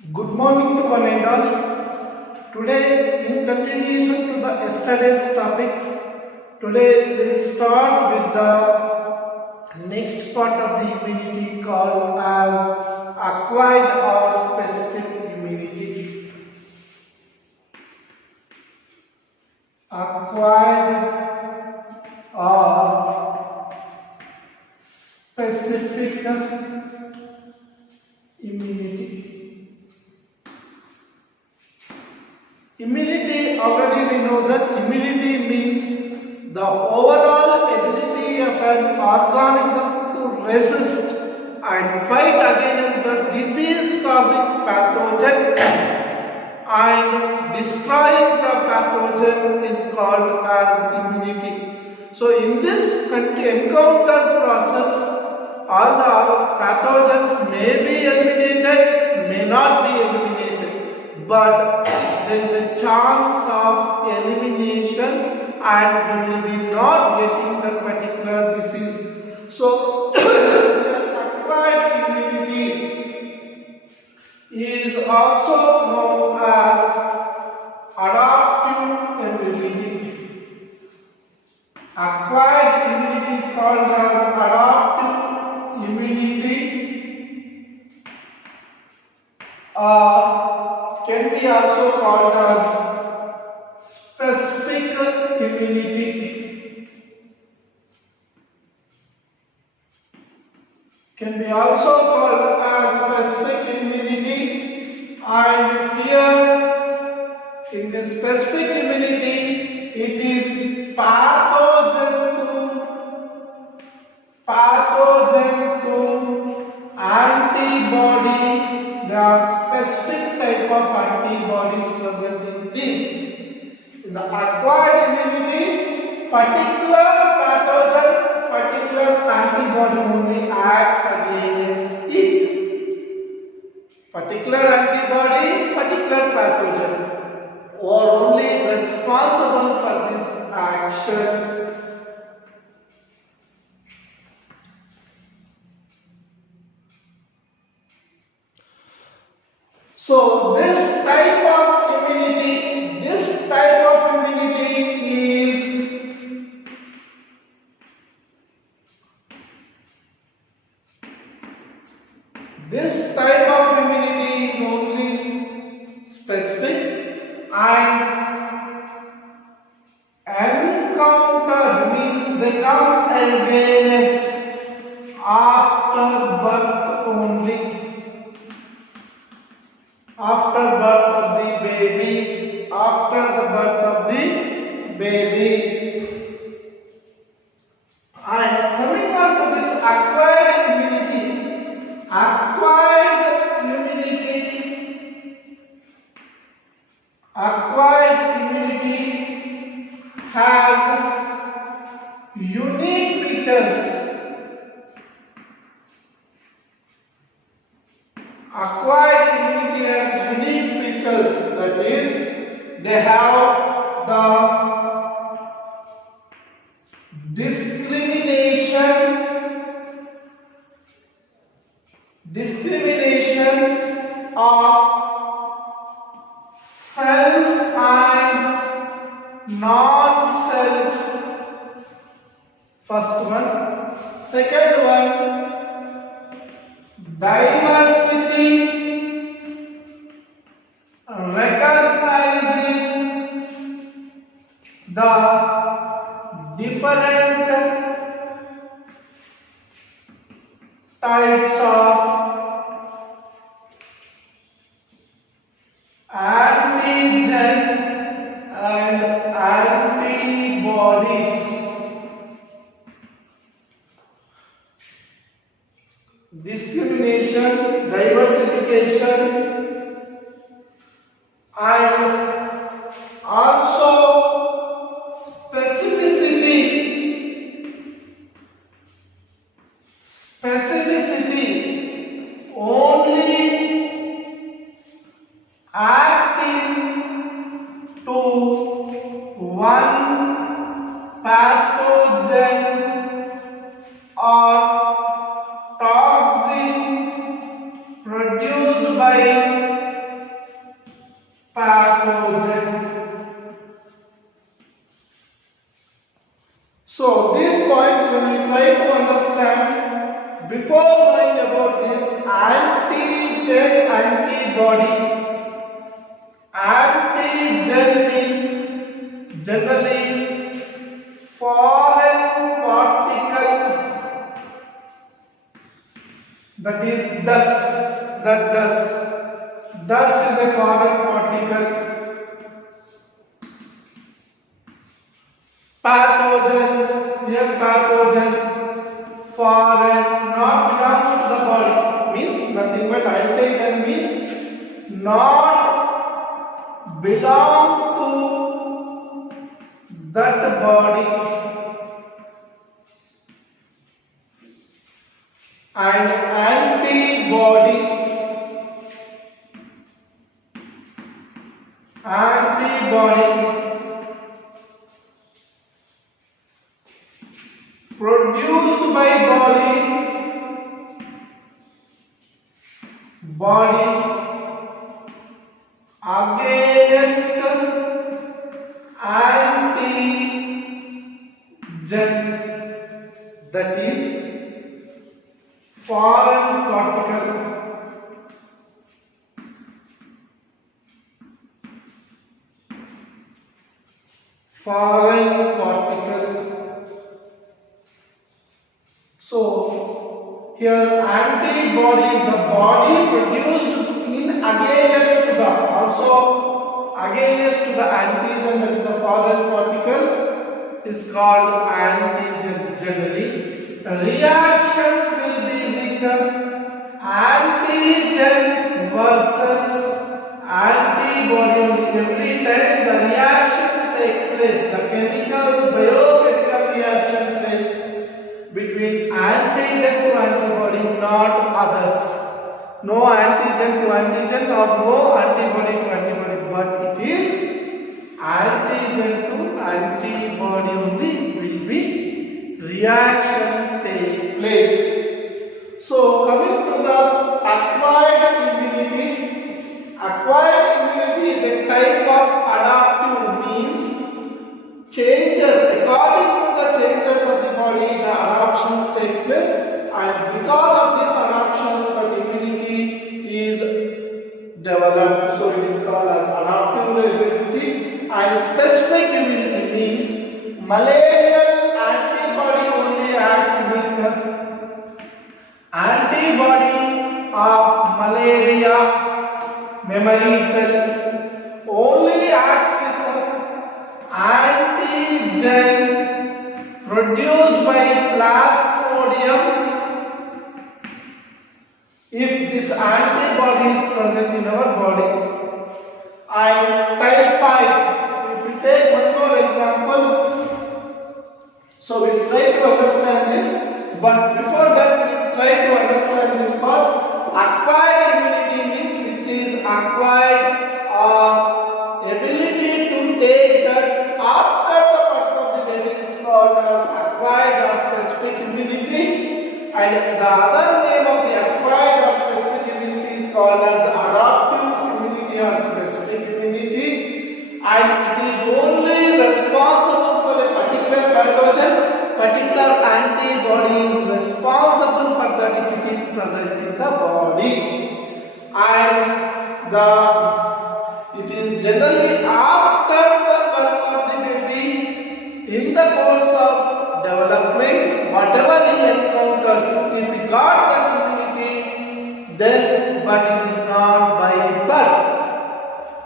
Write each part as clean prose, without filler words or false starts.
Good morning to one and all. Today, in continuation to the yesterday's topic, today we will start with the next part of the immunity called as acquired or specific immunity. Acquired or specific immunity. Immunity, already we know that immunity means the overall ability of an organism to resist and fight against the disease causing pathogen and destroying the pathogen is called as immunity. So in this encounter process, all the pathogens may be eliminated, may not be eliminated, but there is a chance of elimination and we will be not getting the particular disease. So acquired immunity is also known as adaptive immunity. Acquired immunity is called as adaptive immunity. Can be also called as specific immunity. Can be also called as specific immunity, and here in this specific immunity it is pathogen to antibody. There are specific type of antibodies present in this. In the acquired immunity, particular pathogen, particular antibody only acts against it. Particular antibody, particular pathogen are only responsible for this action. So this type of immunity is only specific and encountered means they come against after birth only. After birth of the baby, and coming on to this acquired immunity has unique features. Acquired immunity has unique features, that is, they have the discrimination of self and non-self. First one. Second one, diversity, recognizing the different types of antigen and antibodies. Discrimination, diversification, and also specificity. Only acting to one pathogen or toxin produced by knowing about this antigen antibody. Antigen means generally foreign particle, that is dust. That dust is a foreign particle. Pathogen, here pathogen, foreign, not belongs to the body, means nothing but antigen means not belong to that body. And antibody produced by body against antigen, that is foreign particle. So here antibody is the body produced in against the, also against the antigen, that is the foreign particle, is called antigen generally. Reactions will be with antigen versus antibody only. Every time the reaction takes place, the chemical biochemical reaction takes between antigen to antibody, not others. No antigen to antigen or no antibody to antibody, but it is antigen to antibody only will be reaction take place. So coming to the acquired immunity. Acquired immunity is a type of adaptive, means changes according to the changes of the body, the adaptations take place, and because of this adaptation the immunity is developed. So it is called as adaptive immunity. And specific immunity means malarial antibody only acts with antibody of malaria memory cell, only acts with antigen produced by Plasmodium if this antibody is present in our body. And type 5, if we take one more example, so we try to understand this, but before that we try to understand this part. Acquired immunity means which is acquired or ability to take that after the birth of the baby is called as acquired or specific immunity, and the other name of the acquired or specific immunity is called as adaptive immunity or specific immunity, and it is only responsible for a particular pathogen. Particular antibody is responsible for that if it is present in the body, and it is generally after the birth of the baby, in the course of development, whatever he encounters, if he got that immunity, then but it is not by birth.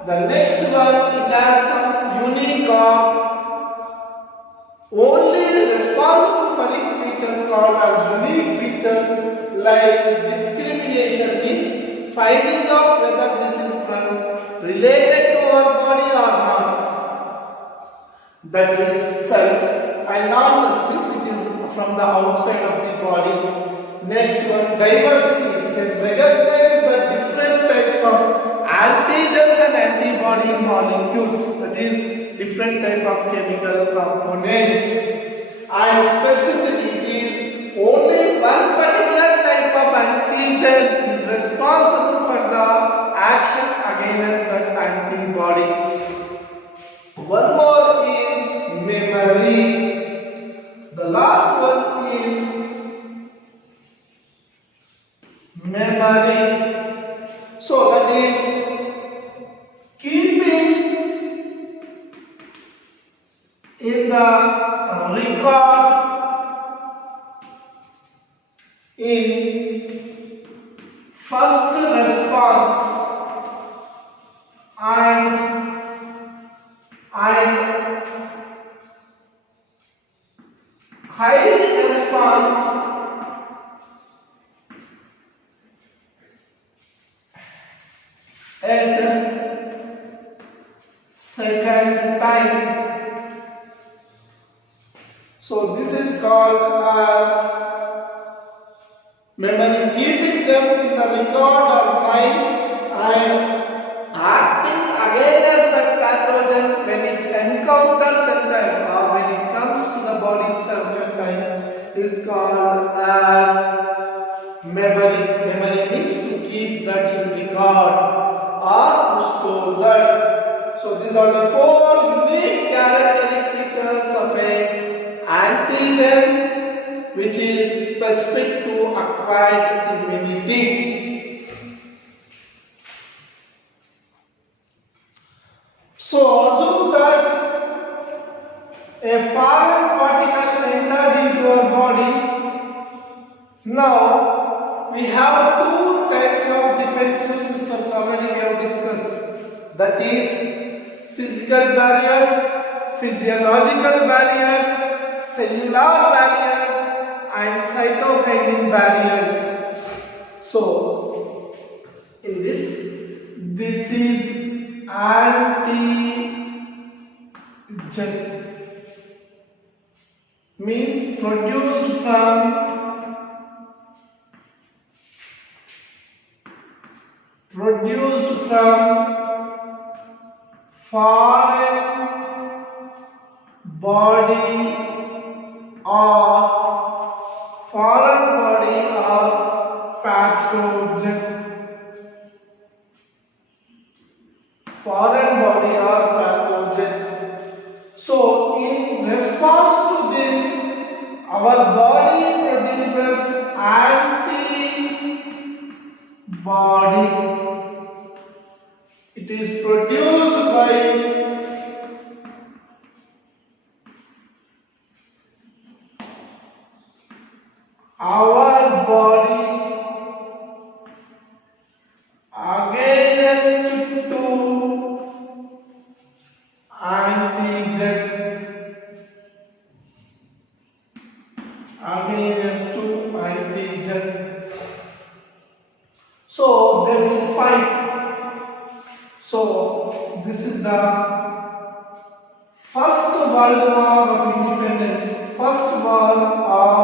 The next one, it has some unique only responsible for it features called as unique features, like discrimination means finding out whether this is related to our body or not. That is self, and non-self means which is from the outside of the body. Next one, diversity. You can recognize the different types of antigens and antibody molecules, that is different type of chemical components. And specificity is only one particular type of antigen is responsible for the action against that antibody. One more is memory. The last one is memory. So that is keeping in the record in first response and high response at second time. So this is called as memory, keeping them in the record of mind and acting against the pathogen when it encounters enzyme or when it comes to the body certain time is called as memory. Memory means to keep that in record or to store that. So these are the four unique characteristic features of an antigen which is specific to acquired immunity. So assume that a foreign particle entered into our body. Now we have two types of defensive systems already we have discussed. That is physical barriers, physiological barriers, cellular barriers and cytokinin barriers. So in this is antigen, means produced from foreign body or pathogen. Foreign body or pathogen. So in response to this, our body produces antibody. It is produced by our body against to antigen. So they will fight. So this is the first World War of Independence, first war of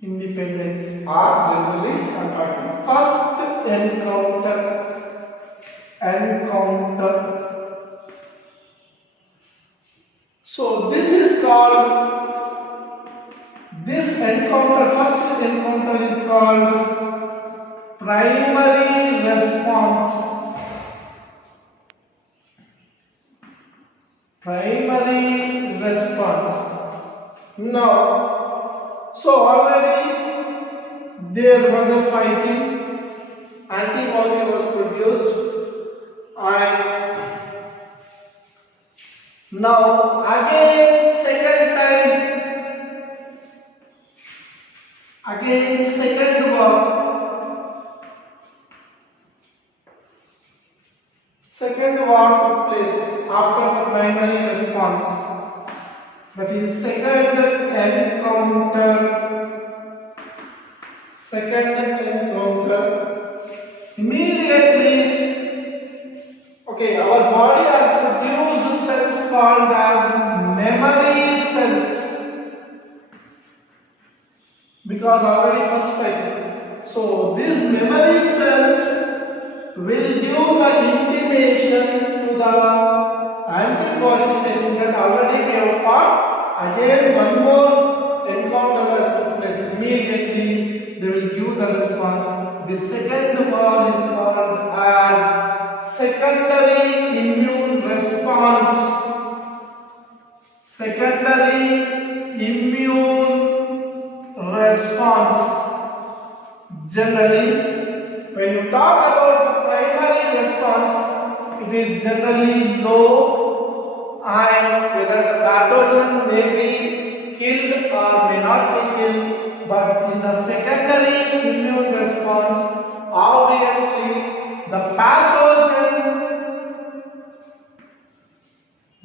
independence, or generally first encounter. So this is called, this encounter, first encounter is called primary response. Primary response. Now, so already there was a fighting, antibody was produced, and now again second war took place after the primary response. That is second encounter. Immediately, okay, our body has produced cells called as memory cells, because already first fight. So these memory cells will give the intimation to the antibodies telling that already we have fought. Again one more encounter has took place. Immediately they will give the response. The second one is called as secondary immune response. secondary immune response. Generally, when you talk about the primary response, it is generally low, and whether the pathogen may be killed or may not be killed. But in the secondary immune response, obviously the pathogen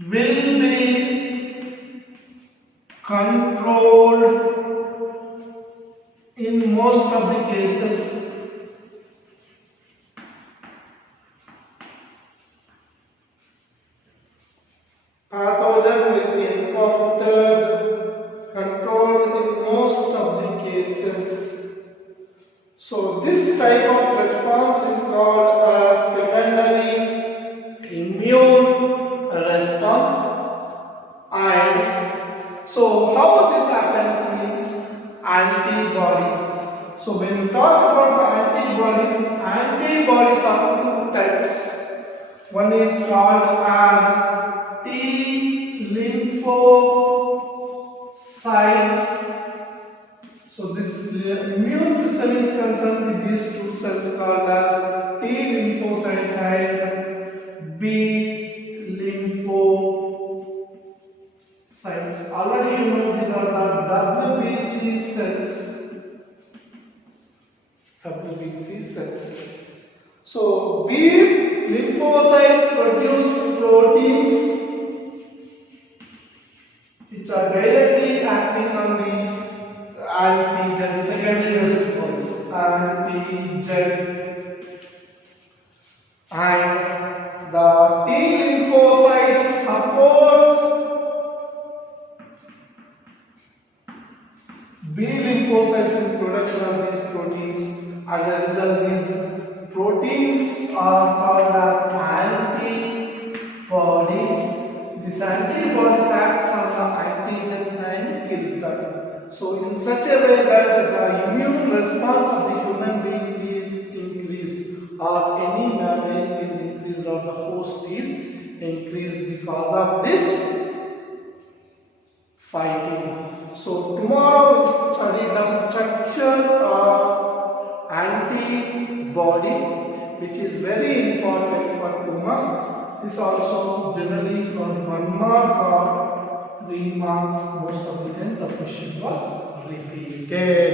will be controlled in most of the cases. Pathogen will be encountered, controlled in most of the cases. So this type of response is called a secondary immune response. And so how this happens means antibodies. So when you talk about the antibodies are two types. One is called as T lymphocytes. So this immune system is concerned with these two cells called as T lymphocytes and B lymphocytes. Already you know these are the WBC cells. WBC cells. So B lymphocytes produce proteins which are directly acting on the antigen, secondary response antigen, and the T lymphocytes supports B lymphocytes in production of these proteins. As a result, these proteins are called as antibodies. These antibodies acts on the antigens and kills them. So in such a way that the immune response of the human being is increased, or any mammal is increased, or the host is increased because of this fighting. So tomorrow we study the structure of antibody, which is very important for 2 marks. This also generally from 1 mark or 3 marks. Most of the time the question was repeated.